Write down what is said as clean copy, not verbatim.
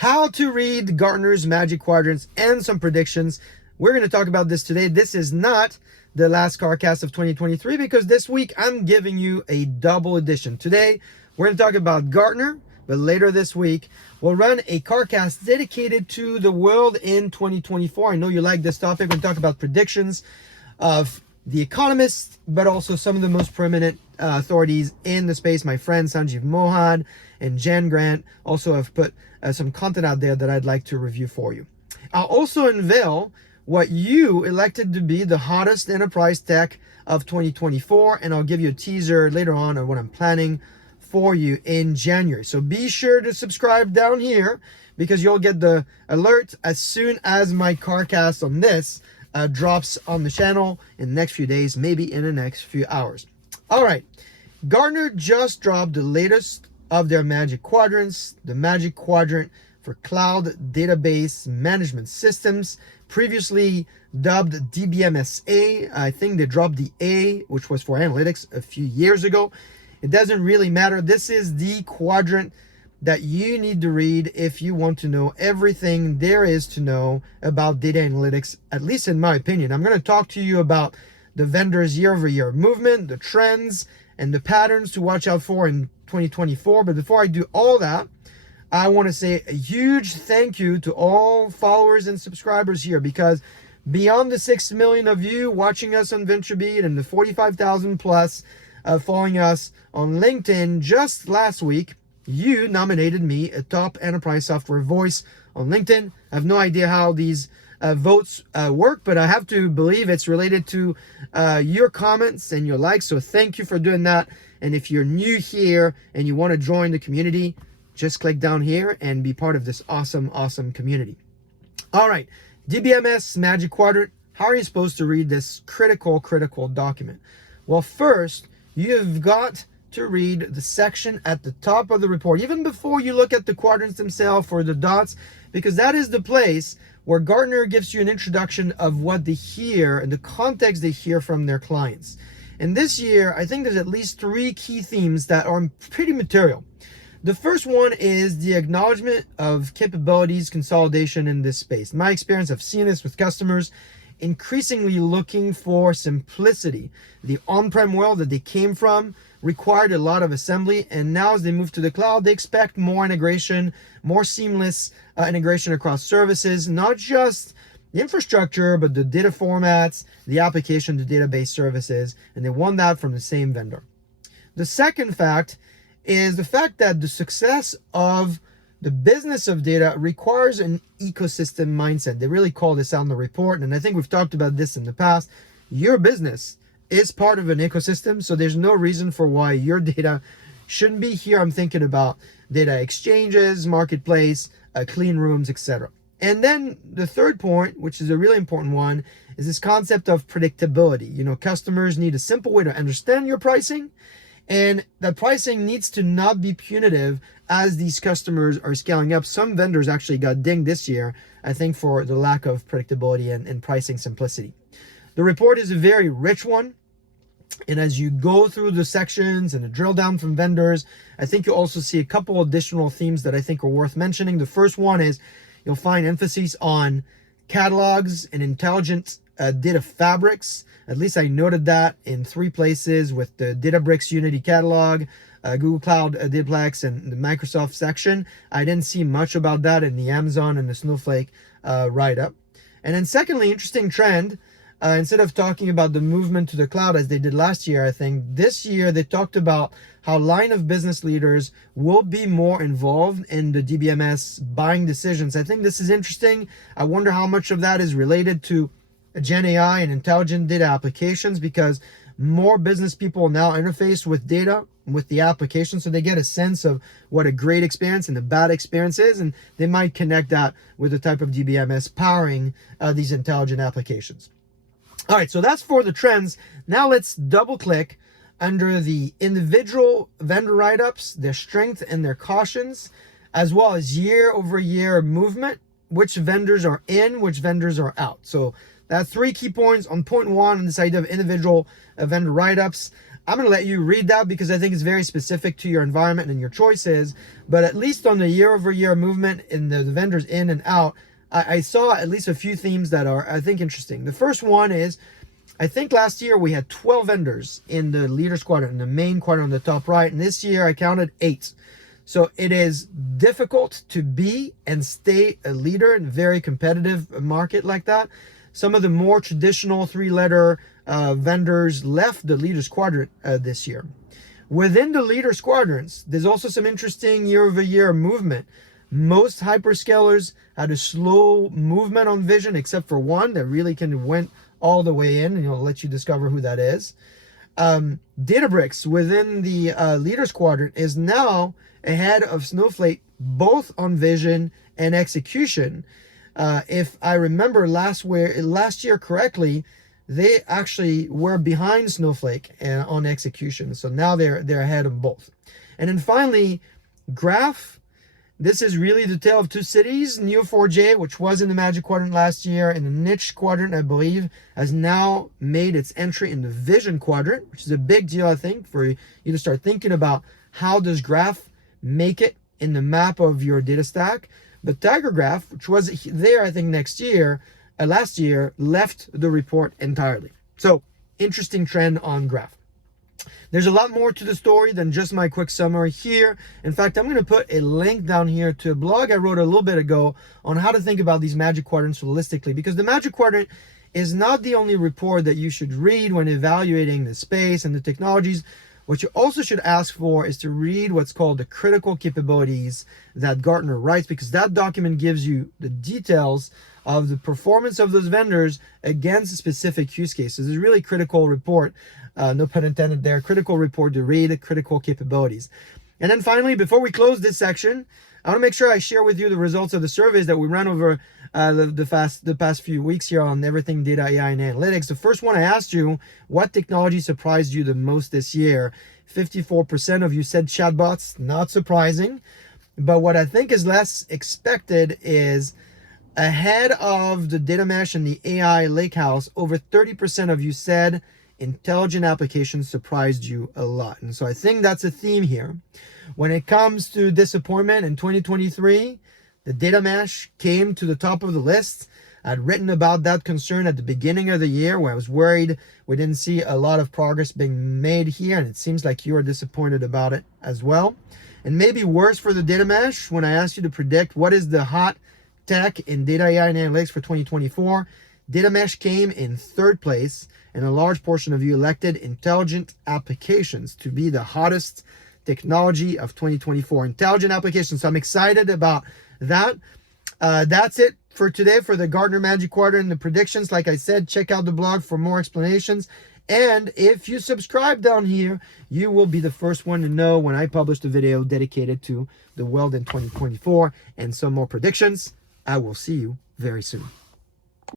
How to read Gartner's Magic Quadrants and some predictions. We're going to talk about this today. This is not the last CarCast of 2023 because this week I'm giving you a double edition. Today, we're going to talk about Gartner, but later this week, we'll run a CarCast dedicated to the world in 2024. I know you like this topic. We're going to talk about predictions of the economists, but also some of the most prominent authorities in the space. My friend Sanjeev Mohan and Jan Grant also have put some content out there that I'd like to review for you. I'll also unveil what you elected to be the hottest enterprise tech of 2024, and I'll give you a teaser later on what I'm planning for you in January. So be sure to subscribe down here because you'll get the alert as soon as my CarCast on this drops on the channel in the next few days, maybe in the next few hours. All right, Gartner just dropped the latest of their Magic Quadrants, the Magic Quadrant for Cloud Database Management Systems, previously dubbed DBMSA. I think they dropped the A, which was for analytics, a few years ago. It doesn't really matter. This is the quadrant that you need to read if you want to know everything there is to know about data analytics, at least in my opinion. I'm going to talk to you about the vendors' year-over-year movement, the trends, and the patterns to watch out for in 2024. But before I do all that, I want to say a huge thank you to all followers and subscribers here, because beyond the 6 million of you watching us on VentureBeat and the 45,000 plus following us on LinkedIn just last week, you nominated me a top enterprise software voice on LinkedIn. I have no idea how these votes work, but I have to believe it's related to your comments and your likes. So thank you for doing that. And if you're new here and you want to join the community, just click down here and be part of this awesome community. All right, DBMS Magic Quadrant. How are you supposed to read this critical document? Well, first, you've got to read the section at the top of the report, even before you look at the quadrants themselves or the dots, because that is the place where Gartner gives you an introduction of what they hear and the context they hear from their clients. And this year, I think there's at least 3 key themes that are pretty material. The first one is the acknowledgement of capabilities consolidation in this space. In my experience, I've seen this with customers increasingly looking for simplicity. The on-prem world that they came from required a lot of assembly, and now as they move to the cloud, they expect more integration, more seamless integration across services, not just the infrastructure, but the data formats, the application to database services, and they want that from the same vendor. The second fact is the fact that the success of the business of data requires an ecosystem mindset. They really call this out in the report, and I think we've talked about this in the past. Your business is part of an ecosystem, so there's no reason for why your data shouldn't be here. I'm thinking about data exchanges, marketplace, clean rooms, etc. And then the third point, which is a really important one, is this concept of predictability. You know, customers need a simple way to understand your pricing, and that pricing needs to not be punitive as these customers are scaling up. Some vendors actually got dinged this year, I think, for the lack of predictability and pricing simplicity. The report is a very rich one. And as you go through the sections and the drill down from vendors, I think you'll also see a couple additional themes that I think are worth mentioning. The first one is you'll find emphasis on catalogs and intelligent data fabrics. At least I noted that in 3 places with the Databricks Unity Catalog, Google Cloud Dataplex, and the Microsoft section. I didn't see much about that in the Amazon and the Snowflake write-up. And then secondly, interesting trend, instead of talking about the movement to the cloud as they did last year, I think this year they talked about how line of business leaders will be more involved in the DBMS buying decisions. I think this is interesting. I wonder how much of that is related to Gen AI and intelligent data applications, because more business people now interface with data, with the application, so they get a sense of what a great experience and a bad experience is, and they might connect that with the type of DBMS powering these intelligent applications. All right, so that's for the trends. Now let's double click under the individual vendor write-ups, their strength and their cautions, as well as year-over-year movement, which vendors are in, which vendors are out. So that's 3 key points. On point 1, this idea of individual vendor write-ups. I'm going to let you read that because I think it's very specific to your environment and your choices. But at least on the year-over-year movement in the vendors in and out, I saw at least a few themes that are, I think, interesting. The first one is, I think last year we had 12 vendors in the leaders quadrant, in the main quadrant on the top right. And this year I counted 8. So it is difficult to be and stay a leader in a very competitive market like that. Some of the more traditional 3-letter vendors left the leaders quadrant this year. Within the leaders quadrants, there's also some interesting year-over-year movement. Most hyperscalers had a slow movement on vision, except for one that really went all the way in, and I'll let you discover who that is. Databricks within the leaders quadrant is now ahead of Snowflake, both on vision and execution. If I remember last year correctly, they actually were behind Snowflake on execution. So now they're ahead of both. And then finally, Graph. This is really the tale of two cities. Neo4j, which was in the Magic Quadrant last year, in the niche quadrant, I believe, has now made its entry in the Vision Quadrant, which is a big deal, I think, for you to start thinking about how does Graph make it in the map of your data stack. But Tiger Graph, which was there, I think, last year, left the report entirely. So, interesting trend on Graph. There's a lot more to the story than just my quick summary here. In fact, I'm going to put a link down here to a blog I wrote a little bit ago on how to think about these Magic Quadrants holistically, because the Magic Quadrant is not the only report that you should read when evaluating the space and the technologies. What you also should ask for is to read what's called the critical capabilities that Gartner writes, because that document gives you the details of the performance of those vendors against specific use cases. It's a really critical report, no pun intended there, critical report to read critical capabilities. And then finally, before we close this section, I want to make sure I share with you the results of the surveys that we ran over the past few weeks here on everything data, AI, and analytics. The first one I asked you, what technology surprised you the most this year? 54% of you said chatbots, not surprising. But what I think is less expected is ahead of the data mesh and the AI lakehouse, over 30% of you said intelligent applications surprised you a lot. And so I think that's a theme here. When it comes to disappointment in 2023, the data mesh came to the top of the list. I'd written about that concern at the beginning of the year, where I was worried we didn't see a lot of progress being made here, and it seems like you are disappointed about it as well. And maybe worse for the data mesh, when I asked you to predict what is the hot tech in data, AI, and analytics for 2024, data mesh came in 3rd place, and a large portion of you elected intelligent applications to be the hottest technology of 2024. Intelligent applications. So I'm excited about that. That's it for today for the Gartner Magic Quadrant and the predictions. Like I said, check out the blog for more explanations. And if you subscribe down here, you will be the first one to know when I publish the video dedicated to the world in 2024 and some more predictions. I will see you very soon.